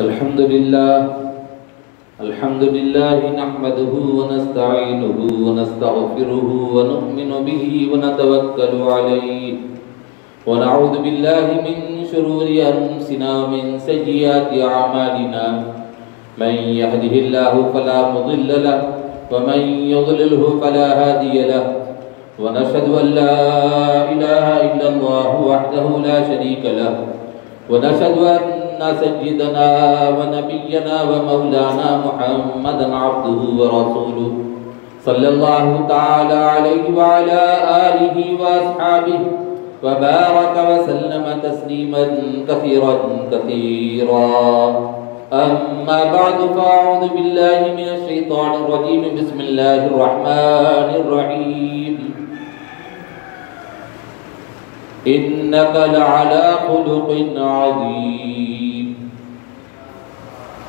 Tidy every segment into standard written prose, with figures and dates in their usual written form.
الحمد لله نحمده ونستعينه ونستغفره ونؤمن به ونتوكل عليه ونعوذ بالله من شرور أنفسنا ومن سيئات أعمالنا من يهده الله فلا مضل له ومن يضلله فلا هادي له ونشهد أن لا إله إلا الله وحده لا شريك له ونشهد أن سيدنا ونبينا ومولانا محمدا عبده ورسوله صلى الله تعالى عليه وعلى آله وأصحابه وبارك وسلم تسليما كثيرا أما بعد فأعوذ بالله من الشيطان الرجيم بسم الله الرحمن الرحيم إنك لعلى خلق عظيم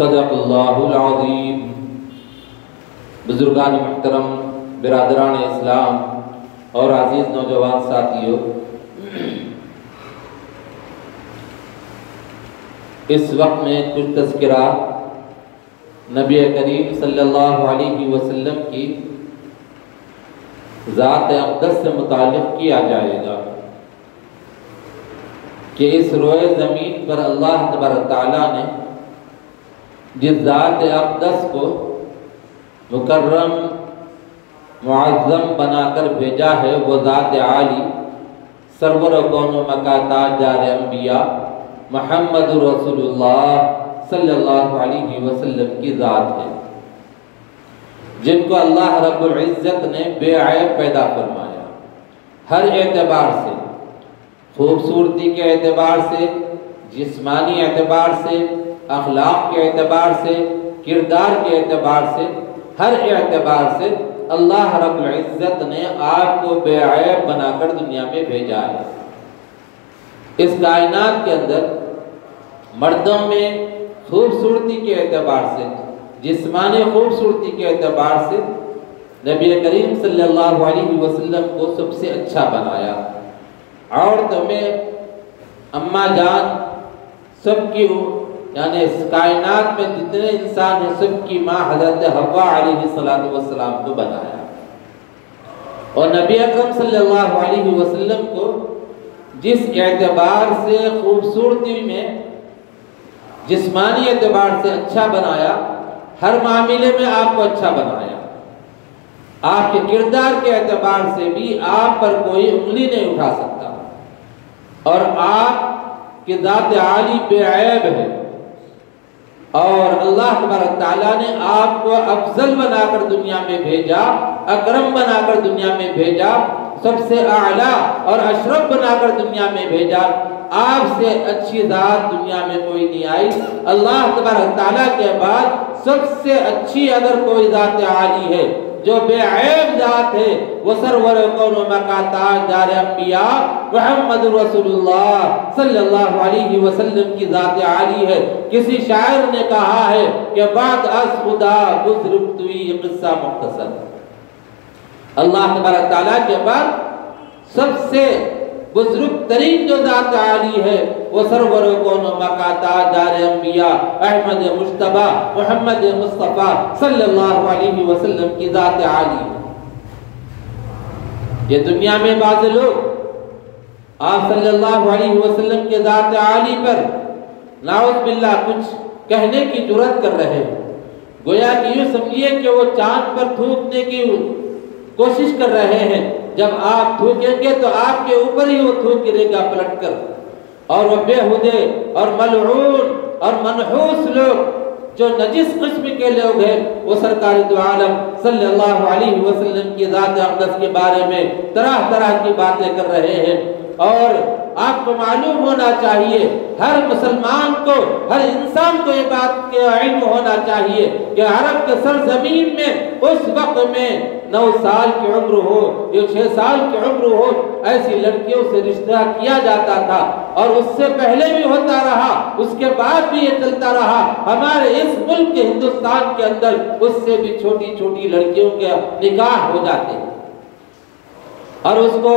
صدق اللہ العظیم۔ بزرگان محترم، برادران اسلام اور عزیز نوجوان ساتھیوں، اس وقت میں کچھ تذکرہ نبی کریم صلی اللہ علیہ وسلم کی ذات اقدس سے متعلق کیا جائے گا کہ اس روئے زمین پر اللہ تبارک تعالیٰ نے جس ذات اقدس کو مکرم معظم بنا کر بھیجا ہے وہ ذات عالی سرور کون و مکا تاجدار انبیاء محمد رسول اللہ صلی اللہ علیہ وسلم کی ذات ہے، جن کو اللہ رب العزت نے بے عیب پیدا فرمایا، ہر اعتبار سے، خوبصورتی کے اعتبار سے، جسمانی اعتبار سے، اخلاق کے اعتبار سے، کردار کے اعتبار سے، ہر اعتبار سے اللہ رب العزت نے آپ کو بے عیب بنا کر دنیا میں بھیجا ہے۔ اس کائنات کے اندر مردوں میں خوبصورتی کے اعتبار سے، جسمانی خوبصورتی کے اعتبار سے نبی کریم صلی اللہ علیہ وسلم کو سب سے اچھا بنایا۔ عورتوں میں اماں جان سب کی، یعنی اس کائنات میں جتنے انسان ہیں سب کی ماں حضرت حوا علیہ السلام کو بنایا، اور نبی اکرم صلی اللہ علیہ وسلم کو جس اعتبار سے خوبصورتی میں، جسمانی اعتبار سے اچھا بنایا، ہر معاملے میں آپ کو اچھا بنایا۔ آپ کے کردار کے اعتبار سے بھی آپ پر کوئی انگلی نہیں اٹھا سکتا، اور آپ کی ذات عالی بے عیب ہے، اور اللہ تبارک تعالیٰ نے آپ کو افضل بنا کر دنیا میں بھیجا، اکرم بنا کر دنیا میں بھیجا، سب سے اعلیٰ اور اشرف بنا کر دنیا میں بھیجا۔ آپ سے اچھی ذات دنیا میں کوئی نہیں آئی۔ اللہ تبارک تعالیٰ کے بعد سب سے اچھی اگر کوئی ذات عالی ہے جو بے عیب ذات ہے، وہ سرور کون و مکا تاجدار انبیاء محمد رسول اللہ صلی اللہ علیہ وسلم کی ذات عالی ہے۔ کسی شاعر نے کہا ہے کہ بعد از خدا بزرگ توی قصہ مختصر، اللہ تبارک تعالیٰ کے بعد سب سے بزرگ ترین جو ذات عالی ہے وہ سرور کون و مکا تاجدار انبیاء احمد مجتبی محمد مصطفیٰ صلی اللہ علیہ وسلم کی ذات عالی ہے۔ یہ دنیا میں بعض لوگ آپ صلی اللہ علیہ وسلم کے ذات عالی پر نعوذ باللہ کچھ کہنے کی جرات کر رہے ہیں، گویا کہ یوں سمجھیے کہ وہ چاند پر تھوکنے کی کوشش کر رہے ہیں، جب آپ تھوکیں گے تو آپ کے اوپر ہی وہ تھوک گرے گا پلٹ کر، اور وہ بےہودے اور ملعون اور منحوس لوگ جو نجس قسم کے لوگ ہیں وہ سرکار دو عالم صلی اللہ علیہ وسلم کی ذات اقدس کے بارے میں طرح طرح کی باتیں کر رہے ہیں۔ اور آپ کو معلوم ہونا چاہیے، ہر مسلمان کو، ہر انسان کو یہ بات کا علم ہونا چاہیے کہ عرب کے سرزمین میں اس وقت میں 9 سال کی عمر ہو یا 6 سال کی عمر ہو، ایسی لڑکیوں سے رشتہ کیا جاتا تھا، اور اس سے پہلے بھی ہوتا رہا، اس کے بعد بھی یہ چلتا رہا۔ ہمارے اس ملک کے ہندوستان کے اندر اس سے بھی چھوٹی چھوٹی لڑکیوں کے نکاح ہو جاتے ہیں، اور اس کو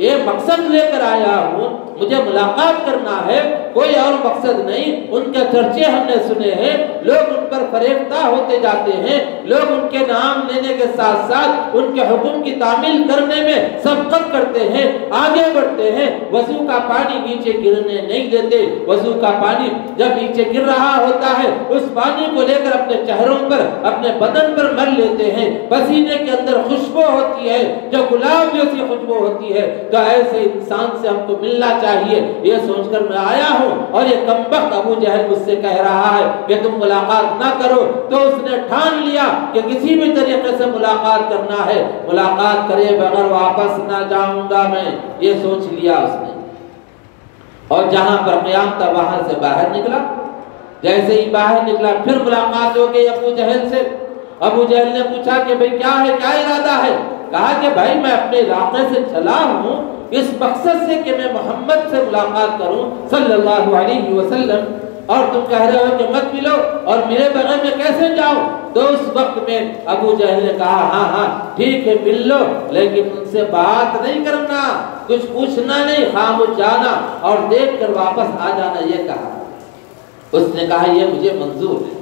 یہ مقصد لے کر آیا ہوں، مجھے ملاقات کرنا ہے، کوئی اور مقصد نہیں۔ ان کے چرچے ہم نے سنے ہیں، لوگ ان پر فریفتہ ہوتے جاتے ہیں، لوگ ان کے نام لینے کے ساتھ ساتھ ان کے حکم کی تعمیل کرنے میں سبقت کرتے ہیں، آگے بڑھتے ہیں۔ وضو کا پانی نیچے گرنے نہیں دیتے، وضو کا پانی جب نیچے گر رہا ہوتا ہے اس پانی کو لے کر اپنے چہروں پر، اپنے بدن پر مل لیتے ہیں۔ پسینے کے اندر خوشبو ہوتی ہے جو گلاب جیسی خوشبو ہوتی ہے، تو ایسے انسان سے ہم کو ملنا چاہیے، یہ سوچ کر میں آیا ہوں۔ اور یہ کمبخت ابو جہل مجھ سے کہہ رہا ہے کہ تم ملاقات نہ کرو، تو اس نے ٹھان لیا کہ کسی بھی طریقے سے ملاقات کرنا ہے، ملاقات کرے بغیر واپس نہ جاؤں گا میں، یہ سوچ لیا اس نے۔ اور جہاں پر قیام تھا وہاں سے باہر نکلا، جیسے ہی باہر نکلا پھر ملاقات ہو گئی ابو جہل سے۔ ابو جہل نے پوچھا کہ بھئی کیا ہے، کیا ارادہ ہے؟ کہا کہ بھائی میں اپنے علاقے سے چلا ہوں اس مقصد سے کہ میں محمد سے ملاقات کروں صلی اللہ علیہ وسلم، اور تم کہہ رہے ہو کہ مت ملو، اور میرے بغیر میں کیسے جاؤں؟ تو اس وقت میں ابو جہل نے کہا ہاں ہاں ٹھیک ہے مل لو، لیکن ان سے بات نہیں کرنا، کچھ پوچھنا نہیں، خاموش جانا اور دیکھ کر واپس آ جانا، یہ کہا۔ اس نے کہا یہ مجھے منظور ہے،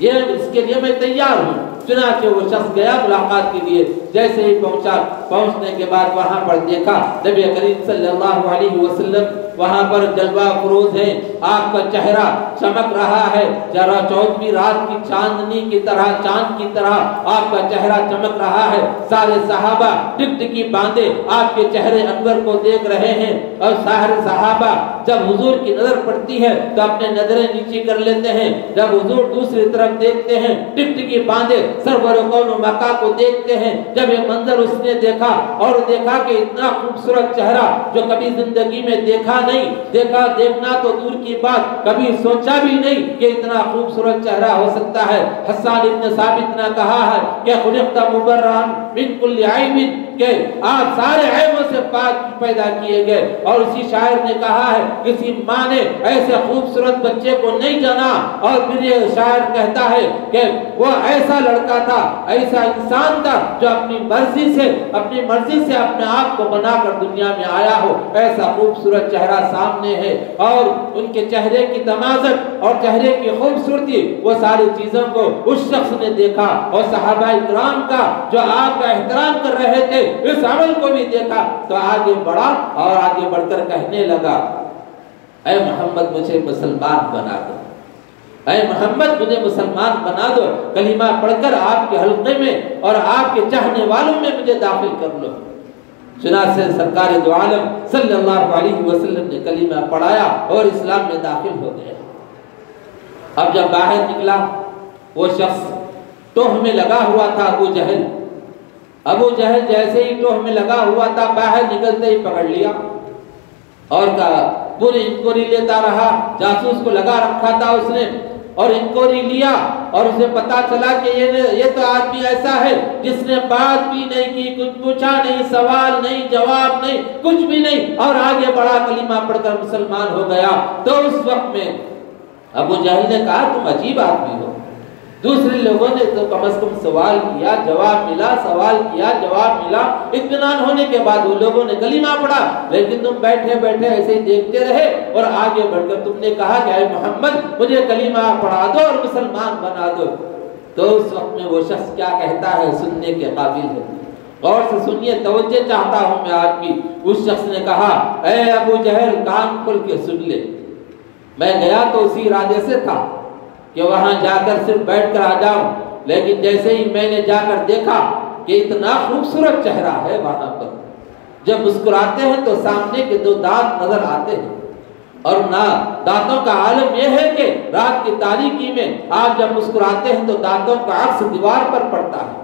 یہ اس کے لیے میں تیار ہوں۔ چنانچہ وہ شخص گیا ملاقات کے لیے، جیسے ہی پہنچنے کے بعد وہاں پر دیکھا نبی کریم صلی اللہ علیہ وسلم وہاں پر جلوہ فروز ہے، آپ کا چہرہ چمک رہا ہے، ذرا 14ویں رات کی چاندنی کی طرح، چاند کی طرح آپ کا چہرہ چمک رہا ہے۔ سارے صحابہ ٹکٹکی باندھے آپ کے چہرے انور کو دیکھ رہے ہیں، اور سارے صحابہ جب حضور کی نظر پڑتی ہے تو اپنے نظریں نیچی کر لیتے ہیں، جب حضور دوسری طرف دیکھتے ہیں ٹکٹکی باندھے سرور کون و مکہ کو دیکھتے ہیں۔ جب یہ منظر اس نے دیکھا اور دیکھا کہ اتنا خوبصورت چہرہ جو کبھی زندگی میں دیکھا نہیں، دیکھنا تو دور کی بات، کبھی سوچا بھی نہیں کہ اتنا خوبصورت چہرہ ہو سکتا ہے۔ حسان ابن ثابت نے کہا ہے کہ خلقت مبرئا من کل عیب، کہ آپ سارے عیبوں سے پاک پیدا کیے گئے۔ اور اسی شاعر نے کہا ہے کسی ماں نے ایسے خوبصورت بچے کو نہیں جانا، اور پھر یہ شاعر کہتا ہے کہ وہ ایسا لڑکا تھا، ایسا انسان تھا جو اپنی مرضی سے اپنے آپ کو بنا کر دنیا میں آیا ہو، ایسا خوبصورت چہرہ سامنے ہے۔ اور ان کے چہرے کی تمازت اور چہرے کی خوبصورتی، وہ ساری چیزوں کو اس شخص نے دیکھا، اور صحابہ اکرام کا جو آپ کا احترام کر رہے تھے اس عمل کو بھی دیکھا، تو آگے بڑھا اور آگے بڑھ کر کہنے لگا اے محمد مجھے مسلمان بنا دو، اے محمد مجھے مسلمان بنا دو، کلمہ پڑھ کر آپ کے حلقے میں اور آپ کے چاہنے والوں میں مجھے داخل کر لو۔ چنانچہ سرکار دو عالم صلی اللہ علیہ وسلم نے کلمہ پڑھایا اور اسلام میں داخل ہو گئے۔ اب جب باہر نکلا وہ شخص ٹوہ میں لگا ہوا تھا ابو جہل جیسے ہی ٹوہ میں لگا ہوا تھا، باہر نکلتے ہی پکڑ لیا اور کہا پوری انکوری لیتا رہا، جاسوس کو لگا رکھا تھا اس نے، اور انکوری لیا اور اسے پتا چلا کہ یہ تو آدمی ایسا ہے جس نے بات بھی نہیں کی، کچھ پوچھا نہیں، سوال نہیں، جواب نہیں، کچھ بھی نہیں، اور آگے بڑا کلمہ پڑھ کر مسلمان ہو گیا۔ تو اس وقت میں ابو جہل نے کہا تم عجیب آدمی ہو، دوسرے لوگوں نے تو کم از کم سوال کیا، جواب ملا، سوال کیا، جواب ملا، اطمینان ہونے کے بعد وہ لوگوں نے کلمہ پڑھا، لیکن تم بیٹھے بیٹھے ایسے ہی دیکھتے رہے اور آگے بڑھ کر تم نے کہا کہ اے محمد مجھے کلمہ پڑھا دو اور مسلمان بنا دو۔ تو اس وقت میں وہ شخص کیا کہتا ہے سننے کے قابل ہے، غور سے سنیے، توجہ چاہتا ہوں میں آپ کی۔ اس شخص نے کہا اے ابو جہل کان کھول کے سن لے، میں گیا تو اسی ارادے سے تھا کہ وہاں جا کر صرف بیٹھ کر آ جاؤں، لیکن جیسے ہی میں نے جا کر دیکھا کہ اتنا خوبصورت چہرہ ہے وہاں پر، جب مسکراتے ہیں تو سامنے کے دو دانت نظر آتے ہیں، اور نہ دانتوں کا عالم یہ ہے کہ رات کی تاریکی میں آپ جب مسکراتے ہیں تو دانتوں کا عکس دیوار پر پڑتا ہے،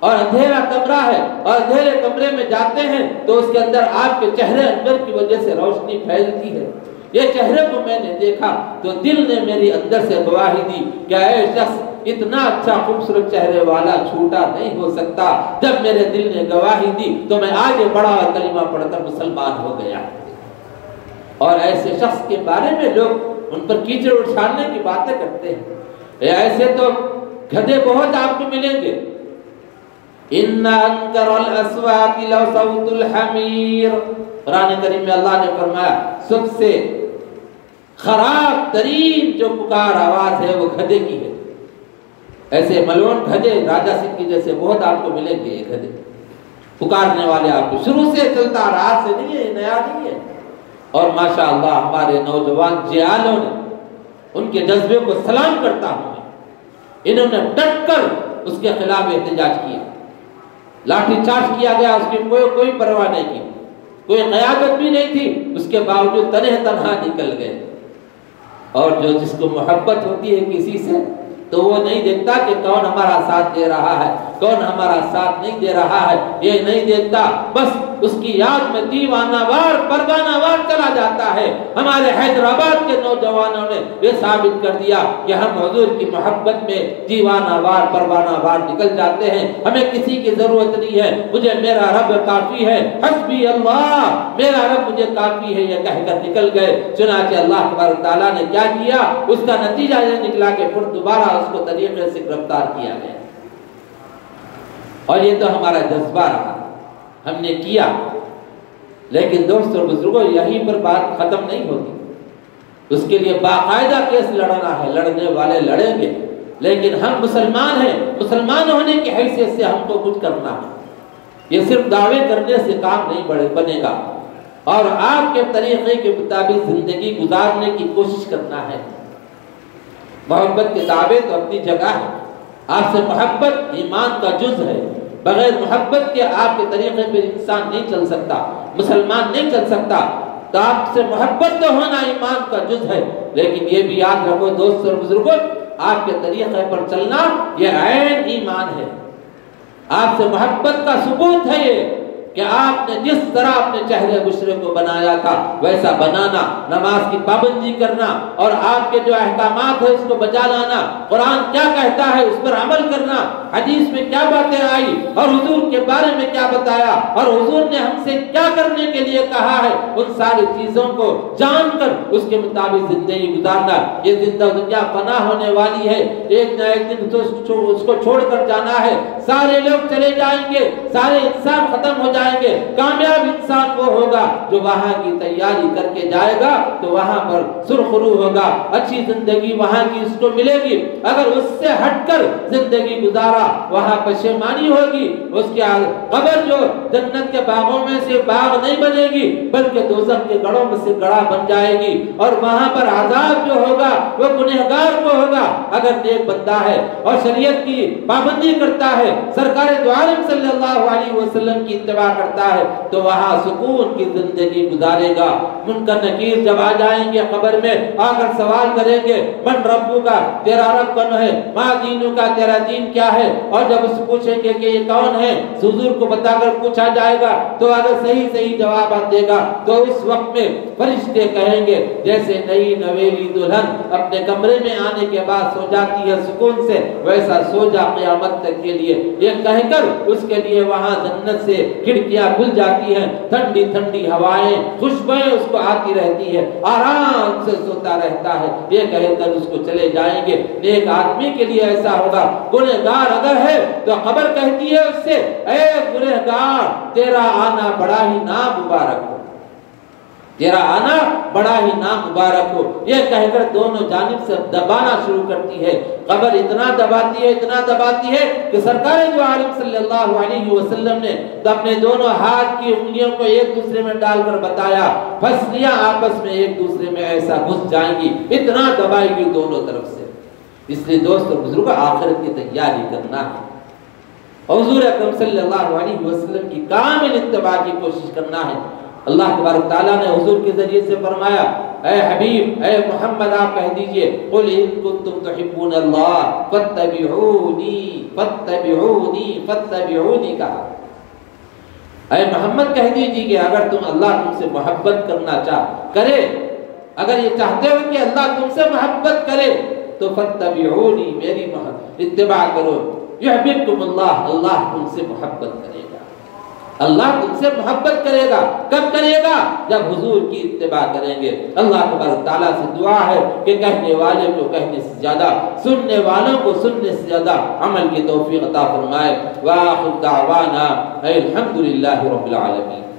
اور اندھیرا کمرہ ہے اور اندھیرے کمرے میں جاتے ہیں تو اس کے اندر آپ کے چہرے انور کی وجہ سے روشنی پھیلتی ہے۔ یہ چہرے کو میں نے دیکھا تو دل نے میری اندر سے گواہی دی کہ اے شخص اتنا اچھا خوبصورت چہرے والا جھوٹا نہیں ہو سکتا۔ جب میرے دل نے گواہی دی تو میں آگے بڑھا اور کلمہ پڑھ کر مسلمان ہو گیا۔ اور ایسے شخص کے بارے میں لوگ ان پر کیچڑ اچھالنے کی باتیں کرتے ہیں، ایسے تو گدھے بہت آپ کو ملیں گے، ان انکر الاصوات لصوت الحمیر، قرآن کریم میں اللہ نے فرمایا سب سے خراب ترین جو پکار آواز ہے وہ گدھے کی ہے۔ ایسے ملون گدھے راجا سنگھ کی جیسے بہت آپ کو ملیں گے، یہ گدھے پکارنے والے آپ کو شروع سے چلتا رات سے نہیں ہے، نیا نہیں ہے۔ اور ماشاءاللہ ہمارے نوجوان جیالوں نے ان کے جذبے کو سلام کرتا ہوں، انہوں نے ڈٹ کر اس کے خلاف احتجاج کیا، لاٹھی چارج کیا گیا، اس کی کوئی پرواہ نہیں کی، کوئی قیادت بھی نہیں تھی، اس کے باوجود تنہا نکل گئے۔ اور جو جس کو محبت ہوتی ہے کسی سے تو وہ نہیں دیکھتا کہ کون ہمارا ساتھ دے رہا ہے، کون ہمارا ساتھ نہیں دے رہا ہے، یہ نہیں دیکھتا، بس اس کی یاد میں دیوانہ وار پروانہ وار چلا جاتا ہے۔ ہمارے حیدرآباد کے نوجوانوں نے یہ ثابت کر دیا کہ ہم حضور کی محبت میں دیوانہ وار پروانہ وار نکل جاتے ہیں، ہمیں کسی کی ضرورت نہیں ہے، مجھے میرا رب کافی ہے، حسبی اللہ، میرا رب مجھے کافی ہے، یہ کہہ کر نکل گئے۔ چنانچہ اللہ تبارک تعالیٰ نے کیا کیا، اس کا نتیجہ یہ نکلا کہ پھر دوبارہ اس کو طریقے سے گرفتار کیا گیا۔ اور یہ تو ہمارا جذبہ رہا، ہم نے کیا۔ لیکن دوستوں بزرگوں، یہیں پر بات ختم نہیں ہوتی، اس کے لیے باقاعدہ کیس لڑنا ہے، لڑنے والے لڑیں گے، لیکن ہم مسلمان ہیں، مسلمان ہونے کی حیثیت سے ہم کو کچھ کرنا ہے۔ یہ صرف دعوے کرنے سے کام نہیں بنے گا، اور آپ کے طریقے کے مطابق زندگی گزارنے کی کوشش کرنا ہے۔ محبت کے دعوے تو اپنی جگہ ہے، آپ سے محبت ایمان کا جز ہے، بغیر محبت کے آپ کے طریقے پہ انسان نہیں چل سکتا، مسلمان نہیں چل سکتا۔ تو آپ سے محبت تو ہونا ایمان کا جز ہے، لیکن یہ بھی یاد رکھو دوست اور بزرگوں، آپ کے طریقے پر چلنا یہ عین ایمان ہے۔ آپ سے محبت کا ثبوت ہے یہ کہ آپ نے جس طرح اپنے چہرے بشرے کو بنایا تھا ویسا بنانا، نماز کی پابندی کرنا، اور آپ کے جو احکامات ہیں اس کو بجا لانا، قرآن کیا کہتا ہے اس پر عمل کرنا، حدیث میں کیا باتیں آئی اور حضور کے بارے میں کیا بتایا اور حضور نے ہم سے کیا کرنے کے لیے کہا ہے، ان ساری چیزوں کو جان کر اس کے مطابق زندگی گزارنا۔ یہ دنیا فنا ہونے والی ہے، ایک نہ ایک دن تو اس کو چھوڑ کر جانا ہے، سارے لوگ چلے جائیں گے، سارے انسان ختم ہو جائیں گے۔ کامیاب انسان وہ ہوگا جو وہاں کی تیاری کر کے جائے گا تو وہاں پر سرخرو ہوگا، اچھی زندگی وہاں کی اس کو ملے گی۔ اگر اس سے ہٹ کر زندگی گزارا وہاں پشیمانی ہوگی، اس کی قبر جو جنت کے باغوں میں سے باغ نہیں بنے گی بلکہ دوزخ کے گڑھوں میں سے گڑھا بن جائے گی، اور وہاں پر عذاب جو ہوگا وہ گنہگار کو ہوگا۔ اگر نیک بندہ ہے اور شریعت کی پابندی کرتا ہے، سرکار دو عالم صلی اللہ علیہ وسلم کی اتباع کرتا ہے تو وہاں سکون کی زندگی گزارے گا۔ منکر نکیر جب آ جائیں گے قبر میں، آ کر سوال کریں گے من ربو کا، تیرا رب کون ہے، ماں دینوں کا، تیرا دین کیا ہے، اور جب اس پوچھیں گے کہ یہ کون ہے، حضور کو بتا کر پوچھا جائے گا تو اگر صحیح جواب دے گا تو اس وقت میں فرشتے کہیں گے جیسے نئی نویلی دلہن اپنے کمرے میں آنے کے بعد سو جاتی ہے سکون سے، ویسا سو جا قیامت تک کے لیے، یہ کہہ کر اس کے لیے وہاں جنت سے کھڑکیاں کھل جاتی ہیں، ٹھنڈی ٹھنڈی ہوائیں، خوشبوئیں اس کو آتی رہتی ہے، آرام سے سوتا رہتا ہے، یہ کہہ کر اس کو چلے جائیں گے۔ نیک آدمی کے لیے ایسا ہوگا، گنہگار اگر ہے تو قبر کہتی ہے اس سے اے گنہگار تیرا آنا بڑا ہی نامبارک ہو، تیرا آنا بڑا ہی نامبارک ہو، یہ کہہ کر دونوں جانب سے دبانا شروع کرتی ہے۔ قبر اتنا دباتی ہے کہ سرکار جو عالم صلی اللہ علیہ وسلم نے اپنے دونوں ہاتھ کی انگلیوں کو ایک دوسرے میں ڈال کر بتایا، پھسلیاں آپس میں ایک دوسرے میں ایسا گھس جائیں گی، اتنا دبائے گی دونوں طرف سے۔ اس لیے دوست اور بزرگ آخرت کی تیاری کرنا ہے، حضور اکرم صلی اللہ علیہ وسلم کی کامل اتباع کی کوشش کرنا ہے۔ اللہ تبارک تعالیٰ نے حضور کے ذریعے سے فرمایا اے حبیب، اے محمد آپ کہہ دیجئے قل ان کنتم تحبون اللہ فاتبعونی کہا، اے محمد کہہ دیجئے کہ اگر تم اللہ تم سے محبت کرنا کرے، اگر یہ چاہتے ہو کہ اللہ تم سے محبت کرے تو فاتبعونی، میری اتباع کرو، یحببکم اللہ، اللہ تم سے محبت کرے گا۔ اللہ تم سے محبت کرے گا، کب کرے گا؟ جب حضور کی اتباع کریں گے۔ اللہ تبارک تعالیٰ سے دعا ہے کہ کہنے والے کو کہنے سے زیادہ، سننے والوں کو سننے سے زیادہ عمل کی توفیق عطا فرمائے۔ وآخر دعوانا الحمدللہ رب العالمین۔